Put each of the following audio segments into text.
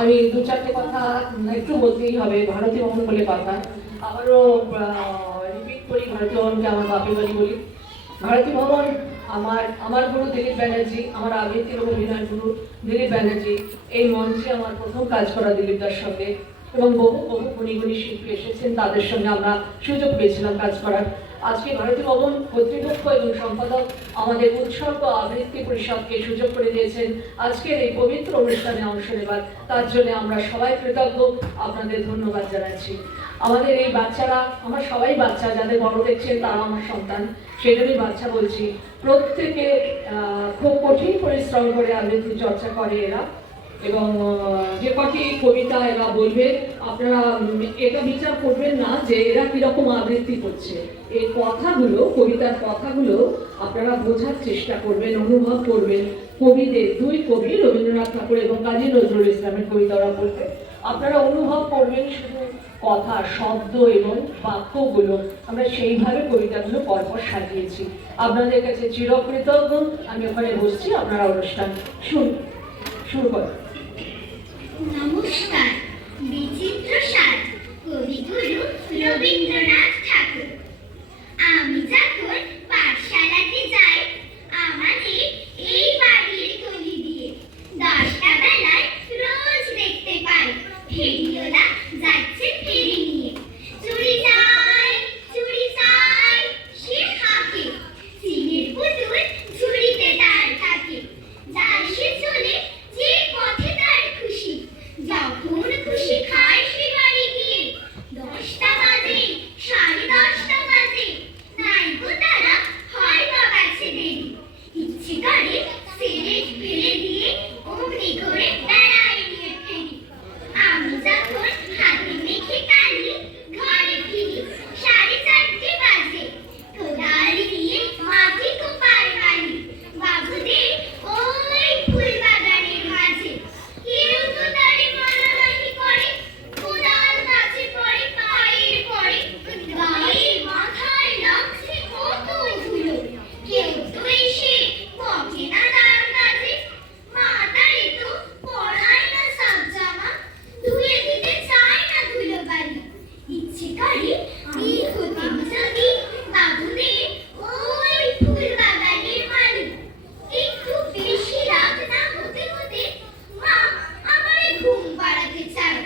আমি দু চারটে কথা একটু বলতেই হবে। ভারতী ভবন বলে কথা, আবারও রিপিট করি, ভারতী ভবনকে আমার বাপের বাড়ি বলি। ভারতী ভবন আমার আমার গুরু দিলীপ ব্যানার্জি, আমার আবৃত্তির অভিনয় গুরু দিলীপ ব্যানার্জি। এই মঞ্চে আমার প্রথম কাজ করা দিলীপদার সঙ্গে, এবং বহু বহু গুণী গুণী শিল্পী এসেছেন, তাদের সঙ্গে আমরা সুযোগ পেয়েছিলাম কাজ করার। আজকে ভারতী ভবন কর্তৃপক্ষ এবং সম্পাদক আমাদের উৎসর্গ আবৃত্তি পরিষদকে সুযোগ করে দিয়েছেন আজকের এই পবিত্র অনুষ্ঠানে অংশ নেবার। তার জন্য আমরা সবাই কৃতজ্ঞ, আপনাদের ধন্যবাদ জানাচ্ছি। আমাদের এই বাচ্চারা, আমার সবাই বাচ্চা, যাদের বড় দেখছেন তারা আমার সন্তান, সেজন্যই বাচ্চা বলছি। প্রত্যেকে খুব কঠিন পরিশ্রম করে আবৃত্তি চর্চা করে এরা, এবং যে কটি কবিতা এরা বলবে আপনারা এটা বিচার করবেন না যে এরা কিরকম আবৃত্তি করছে। এই কথাগুলো, কবিতার কথাগুলো আপনারা বোঝার চেষ্টা করবেন, অনুভব করবেন। কবিদের, দুই কবি রবীন্দ্রনাথ ঠাকুর এবং কাজী নজরুল ইসলামের কবিতা ওরা বলবে, আপনারা অনুভব করবেন শুধু কথা, শব্দ এবং বাক্যগুলো। আমরা সেইভাবে কবিতাগুলো পরপর সাজিয়েছি। আপনাদের কাছে চিরকৃতজ্ঞ। আমি ওখানে বসছি, আপনারা অনুষ্ঠান শুরু করেন। নমস্কার। বিচিত্র স্বাদ, কবিগুরু রবীন্দ্রনাথ ঠাকুর। আমি যখন পাঠশালাতে যাই, আমাদের এই বাড়ির গলি দিয়ে 10টা বেলায় রোজ দেখতে পাই ফেরিওয়ালা যাচ্ছে ফেরি নিয়ে। চুরি চাই সে হাঁকে, সিমের পুতুল ঝুড়িতে তার থাকে। যায় সে চলে যে পথে তার খুশি, যখন খুশি খায় সে বাড়ি গিয়ে। 10টা বাজে, 10:30 বাজে, নাইকো তারা হয় বা গেছে দেরি। ইচ্ছে করে সিগারেট ফেলে দিয়ে অমনি করে বেড়ায় নিয়ে ফেরি। আমি যখন হাতে মেখে কালি ঘরে ফিরি, 4:30 বাজে। কোদাল দিয়ে মাটি কোপায় বালি, বাবুদের ওই ফুল বাগানের মাঝে। কেউ তো তারে মারামারি করে, কোদাল গাছে পড়ে পায়ের পরে। গায়ে মাথায় লাগছে কত ধুলো, কেউ তো এসে বকে না তার কাজে। মা তারে তো পরায় না সব জামা, ধুয়ে দিতে চায় না ধুলো বালি। ইচ্ছে করে বিয়ে হতে যদি বাবুদের ওই ফুল বাগানের মালিক। একটু বেশি রাত না হতে হতে মা আমারে ঘুম পাড়াতে চায়।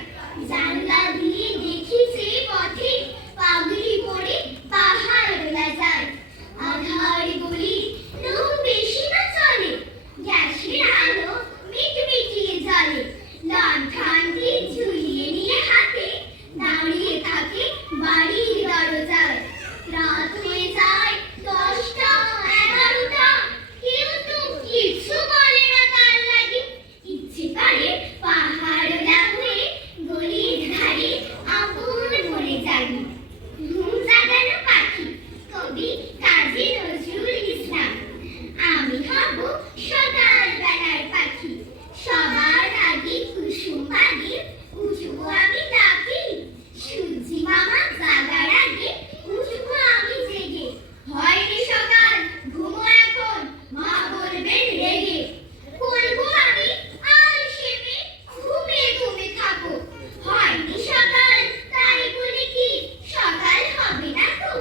জানলা দিয়ে দেখি যে পথে পাগড়ি পরে পাহাড়ওয়ালা যায়। আধার গলি লোক বেশি না চলে, গ্যাসের আলো মিটমিটিয়ে জ্বলে। লণ্ঠনটি ঝুলিয়ে নিয়ে হাতে দাঁড়িয়ে থাকে বাড়ির দরজায়। রাত হয়ে যায় 10টা, 11টা, কেউ তো কিছু বলে না তার লাগে। ইচ্ছে করে পাহাড়ওয়ালা হয়ে গলির ধারে আপন মনে জাগি। ঘুম জাগানো পাখি, কবি কাজী নজরুল ইসলাম। আমি হব সকালবেলার পাখি, সবার আগে কুসুম বাগে উঠবো আমি ডাকি। সূর্যি মামা জাগার আগে উঠবো আমি জেগে। হয় রে সকাল, ঘুমো এখন, মা বলবেন রেগে। বলবো আমি আলসেমে, ঘুমিয়ে তুমি থাকো। হয়নি সকাল, তাই বলে কি সকাল হবে না তো?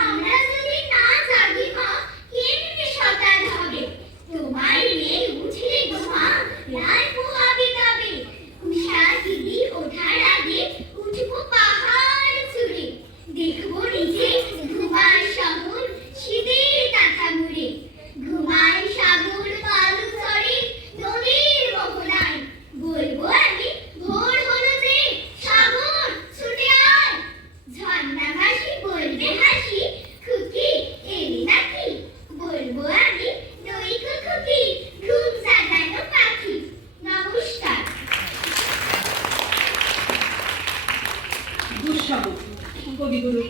আমরা যদি না জাগি মা, কেমনে সকাল হবে? তোমায় নিয়ে উঠলে গো মা, রাত পোহাবে তবে। উষা দিদি ওঠার আগে উঠবো পাহাড় চূড়ে। দেখবো নিচে ঘুমায় শহর শীতের কাঁথা মুড়ে। ঘুমায় সাগর বালু চড়ে নদীর মোহনায়। বলবো আমি ভোর হলো যে, সাগর ছুটে আয়। ঝর্ণা ভাসি বলবে হাসি, খুকি এলি নাকি? বলবো আমি নইকো খুকি, ঘুম জাগানো পাখি। নমস্কার। দুঃসাহস, কবিগুরু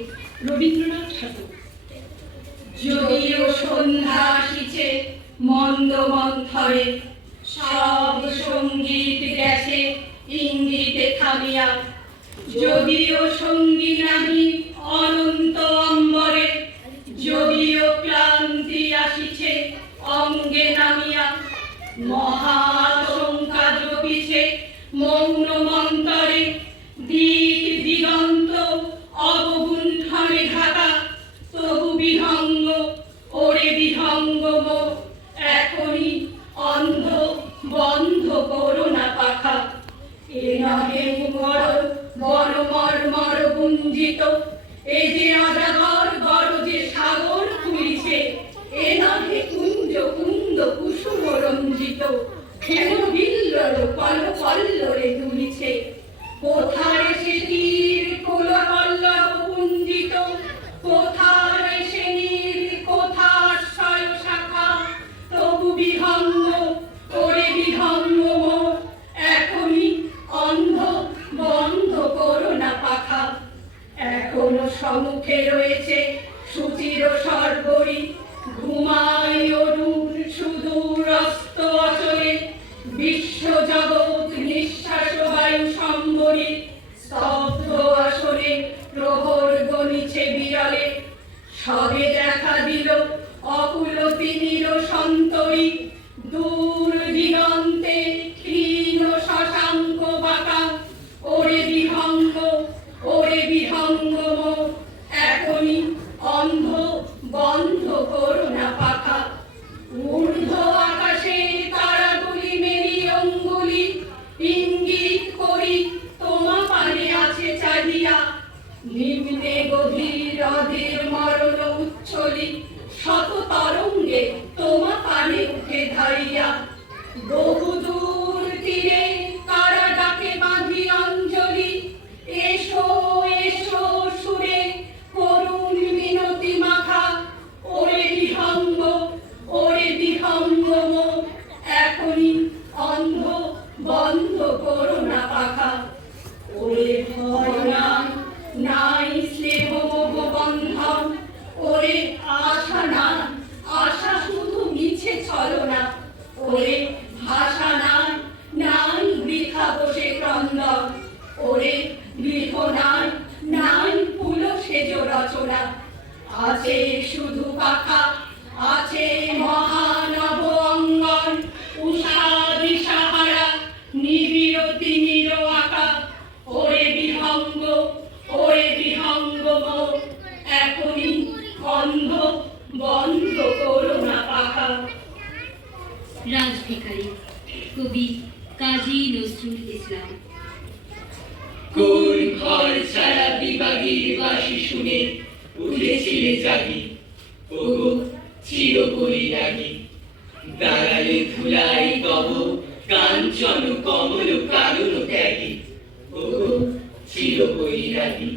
রবীন্দ্রনাথ ঠাকুর। যদিও সন্ধ্যা আসিছে মন্দ মন্থরে, সব সঙ্গীত গেছে ইঙ্গিতে থামিয়া। যদিও সঙ্গী নাহি অনন্ত অম্বরে, যদিও ক্লান্তি আসিছে অঙ্গে নামিয়া। মহা আশঙ্কা জপিছে মৌন মন্তরে দিক দিগন্ত অবগুণ্ঠনে ঢাকা, তবু বিহঙ্গ ওরে বিহঙ্গ মুখ এখনই অন্ধ বন্ধ করো না পাখা। এ নহে বড় মর্মর গুঞ্জিত, এ যে অজাগর বড় যে সাগর খুলিছে, এ নহে কুঞ্জ কুন্দ কুসুম রঞ্জিত, হেম বিল্লর পল পল্লরে দুলিছে। কোথায় সে তীর কুল পল্লব পুঞ্জিত, কোথায় সে নীল কোথাশ্রয় শাখা, তবু বিহঙ্গ ওরে বিহঙ্গ মোর এখনই অন্ধ বন্ধ করো না পাখা। এখনো সম্মুখে রয়েছে সুচির সর্বরী, ঘুমায় অরুণ সুদূরস্ত অচলে, বিশ্ব জগৎ নিঃশ্বাস বায়ু সম্বরী, স্তব্ধ আসরে প্রহর গণিছে বিরলে। সবে দেখা দিল অকুল তিমির সন্তরী, দূর দিগন্তে ক্ষীণ শশাঙ্ক বাঁকা, ওরে বিহঙ্গ মোর এখনই অন্ধ বন্ধ করো না পাখা। ঊর্ধ্ব আকাশে তারাগুলি মেরি অঙ্গুলি, ইঙ্গিত করি তোমা পানে আছে চাহিয়া, নিম্নে গভীর হ্রদের মরণ উচ্ছলি, শত তরঙ্গে তোমা পানে উঠে ধাইয়া। বহু দূর তীরে তারা ডাকে বাঁধি অঞ্জলি, এসো এসো সুরে করুণ মিনতি মাখা, ওরে বিহঙ্গ মোর এখনই অন্ধ বন্ধ করো না পাখা। ওরে ভয় নাই স্নেহ মোহ বন্ধন, ওরে আশা আশা শুধু মিছে ছলনা, ওরে ভাষা নাই বৃথা বসে ক্রন্দন, ওরে গৃহ নাই ফুল সেজ রচনা। আছে শুধু পাখা, আছে মহানব অঙ্গন, উষা দিশাহারা নিবিড় তিমির আঁকা, ওরে বিহঙ্গ মোর এখনই অন্ধ বন্ধ করো না পাখা। রাজভিখারী কবি কাজী নজরুল ইসলাম। কোন ঘর ছাড়া বিভাগীর বাঁশি শুনে উঠেছিলে জাগি, ওগো চির বৈরাগী, দাঁড়ালে ধুলাই তব কাঞ্চন কমল কারণ ত্যাগী, ওগো চির বৈরাগী।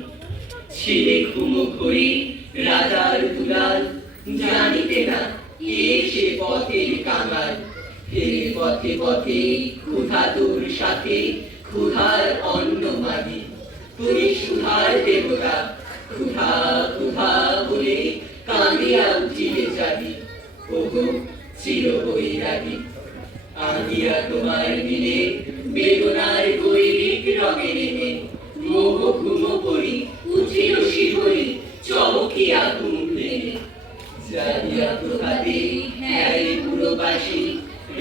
ছিলে ঘুমো ঘড়ি রাজার দুলাল, জানিতে না কে সে পথের কাঙাল, ফেরে পথে পথে ক্ষুধা তোর সাথে ক্ষুধার অন্ন মাগি, তুমি সুধার দেবতা, ক্ষুধা ক্ষুধা বলে কাঁদিয়া উঠিলে জাগি, ওগো চির বৈরাগী। আনিয়া তোমার দিলে বেদনার গৈরিক রঙে নেমে, মোহ ঘুম পড়ি উঠিল শিহরি চমকিয়া ঘুম ভেঙে, জানিয়া প্রভাতে হ্যাঁ পুরবাসী,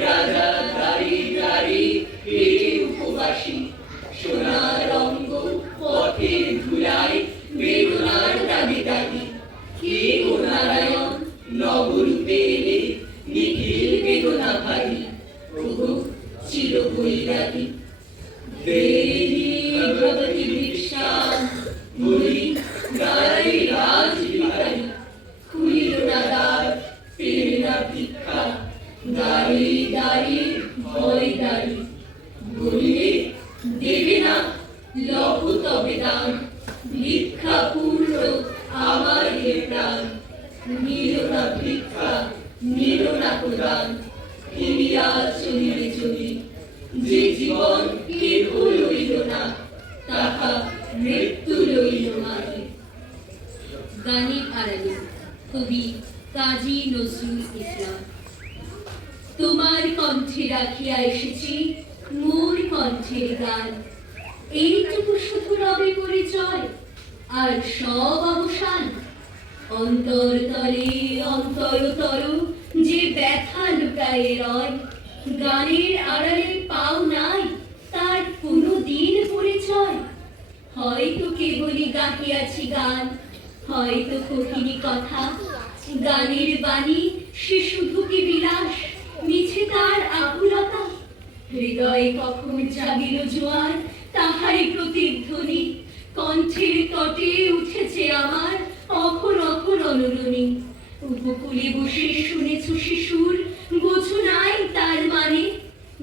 রাজা দাঁড়ি দাঁড়ি পেটে উপবাসী, সোনার অঙ্গ পথের ধুলায় বেদনার দাবি দাবি, কে গো নারায়ণ নবরূপে এলে নিখিল বেদনা ভারী, ওগো চির বৈরাগী। দেবী ভগবতী ভিক্ষাম বলি দাঁড়াই রাজবিহারী, খুলিল না দ্বার পেলে না ভিক্ষা, দাঁড়ি দাঁড়ি ভয় দাঁড়ি, বলিলে দেবে না লভ তবে দান, ভিক্ষা পূর্ণ আমার এ প্রাণ, নিল না ভিক্ষা নিল না প্রদান, ফিরিয়া চলিলে যদি, যে জীবন কেহ লইল না, তাহা মৃত্যু লইল মাঝে। গানে আড়ালে কবি কাজী নজরুল ইসলাম। তোমার কণ্ঠে রাখিয়া এসেছি মোর কণ্ঠের গান, এইটুকু শুধু রবে পরিচয় আর সব অবসান। অন্তরতলে অন্তরতর যে ব্যথা লুকায়ে রয়, গানের আড়ালে পাও নাই তা তার কোনো দিন পরিচয়? হয়তো কেবলই গাহিয়াছি গান, হয়তো কহিনি কথা। গানের বাণী সে শুধু কি বিলাস, মিছে তার আকুলতা। হৃদয়ে কখন জাগিল জোয়ার, তাহারই প্রতিধ্বনি। কণ্ঠের তটে উঠেছে আমার অখন অখন অনুরণী। উপকূলে বসে শুনেছ শিশুর, বোঝো নাই তার মানে।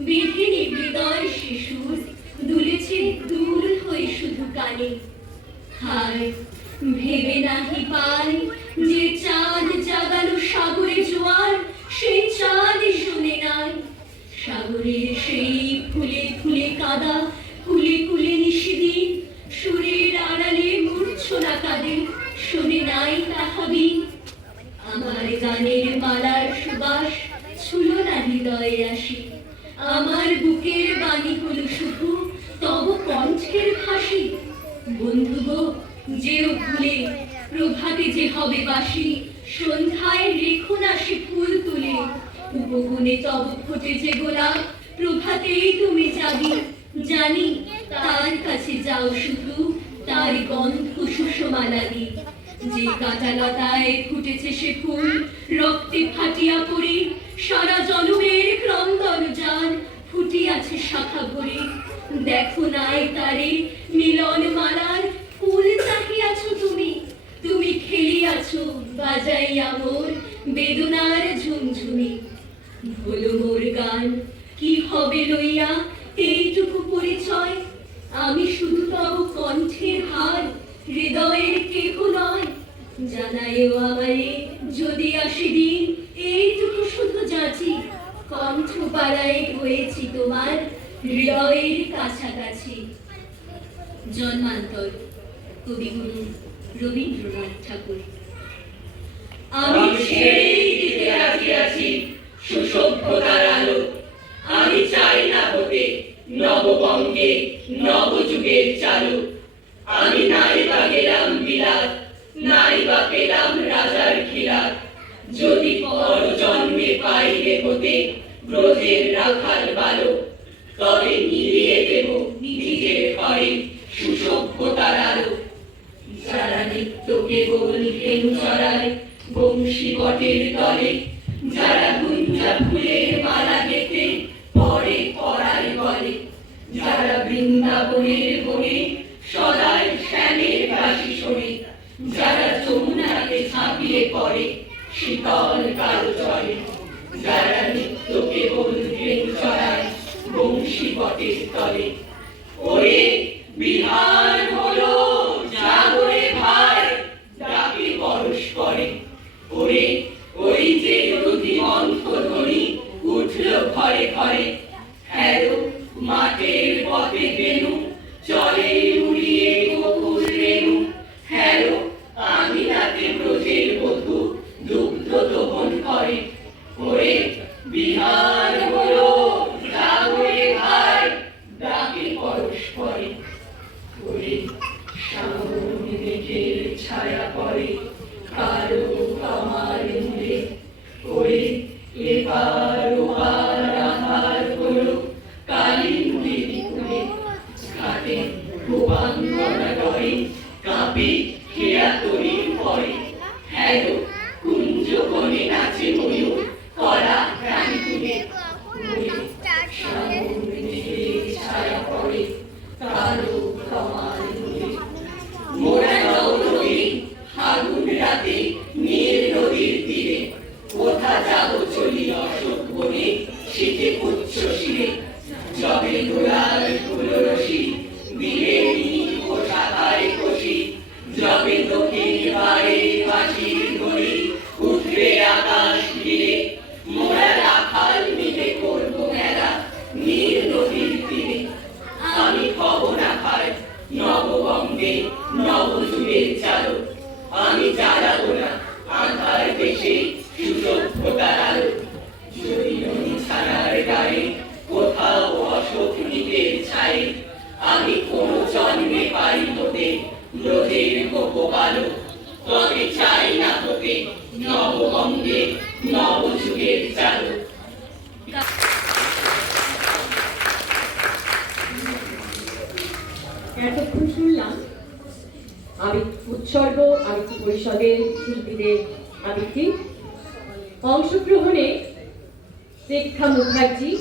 বিধিনি হৃদয় শিশুর, দুলেছে দূর হয়ে শুধু কানে। হায় ভেবে নাহি পাই যে চাঁদ জাগালো সাগরে জোয়ার, সেই চাঁদই শুনে নাই। সাগরের সেই ফুলে ফুলে কাদা, কুলে কুলে নিশিদিন। সুরের আড়ালে মূর্ছনা কাঁদে, শুনে নাই তাহাবি। আমার গানের মালার সুবাস ছুলো না হৃদয়ে আসি। আমার বুকের বাণী হলো শুধু তব কণ্ঠের ফাঁসি। বন্ধু গো যেও ভুলে, প্রভাতে যে হবে বাসি। সন্ধ্যায় রেখো না সে ফুল তুলে, উপগুণে তব ফোটে যে গোলাপ। প্রভাতেই তুমি যাবি, জানি তার কাছে যাও শুধু, তার গন্ধ সুষমা লাগি। যে কাঁটালতায় ফুটেছে সে ফুল, রক্তে ফাটিয়া পড়ে। সারা জনমের ক্রন্দন যার ফুটিয়াছে শাখা ভরে। দেখো নাই তারে মিলন মালার ফুল চাহিয়াছ তুমি। তুমি খেলিয়াছ বাজাইয়া মোর বেদনার ঝুমঝুমি। হলো মোর গান কি হবে লইয়া এইটুকু পরিচয়। আমি শুধু তব কণ্ঠের হার, হৃদয়ের কেহ নয়। জানাইও আমারে যদি আসে দিন, এইটুকু শুধু যাচি। কণ্ঠ পাড়ায় হয়েছি তোমার, হৃদয়ের কাছাকাছি। জন্মান্তর, কবিগুরু রবীন্দ্রনাথ ঠাকুর। আমি সেই দিকে রাখিয়াছি সুসভ্যতার আলো। আমি চাই না হতে নববঙ্গে নবযুগের চালু। আমি নাই বা গেলাম বিলাত, নাই বা পেলাম রাজার খিলাত। যদি পর জন্মে পাইলে হতে ব্রজের রাখাল বালক, তবে নিভিয়ে দেব নিজের ঘরে সুসভ্যতার আলো। যারা নিত্য কেবল ধেনু চড়ায় বংশী বটের তলে, যারা গুঞ্জা ফুলের মালা গেঁথে পরে পরায় বলে, যারা বৃন্দাবনের বনে সদাই শ্যামের বাসি শোনে, যারা যমুনাকে ঝাঁপিয়ে পড়ে শীতল কালো জলে, যারা নিত্য কেবল ধেনু চড়ায় বংশী বটের তলে। ওরে বিহার হলো জাগরে ভাই, ডাকে পরস্পরে। ওরে ওই যে রুধিমন্থ ধ্বনি উঠল ঘরে ঘরে। হ্যালো মাঠের পথে বেনু চলে উড়িয়ে গোকুল রেণু। হ্যালো আমি রাতে ব্রজের বধূ দুগ্ধ দহন করে। ওরে বিহার হলো জাগরে ভাই, ডাকে পরস্পরে। ওরে শ্যামল মেঘের ছায়া পড়ে কালো আমার মুড়ে। ওরে এবার ওপার আধার হলো কালী মুড়ে মুড়ে। ঘাটে গোপাঙ্গনা ডরে কাঁপে খেয়া তরির পরে। হ্যালো কুঞ্জ বনে নাচে ময়ূর করা প্রাণী তুলে। ওরে শ্যামল মেঘের ছায়া পড়ে কালো আমার মুড়ে। মোরা নবী ফাগুন রাতে নীল নদীর তীরে, কোথা যাব চলি অশোক বনে শীতে উচ্চ শিরে। যবে দোলার ফুলরসি দিলে নীল ও শাখায় কষি, যবে দক্ষিণ বারে বাঁশির ধ্বনি উঠবে আকাশ ঘিরে। মোরা রাখাল মিলে করব মেলা নীল নদীর তীরে। আমি হব না ভাই নববঙ্গে নবযুগের চালক। আমি জ্বালাবো না আধার দেশে সুসভ্যতার আলো। যদি নদী ছাড়ার গায়ে কোথাও অশোক নিপের ছায়ে, আমি কোনো জন্মে পারি হতে ব্রজের গোপবালক। তবে চাই না হতে নববঙ্গে নবযুগের চালক। এতক্ষণ শুনলাম উৎসর্গ আবৃত্তি পরিষদের শিল্পীদের আবৃত্তি। অংশগ্রহণে রেখা মুখার্জি,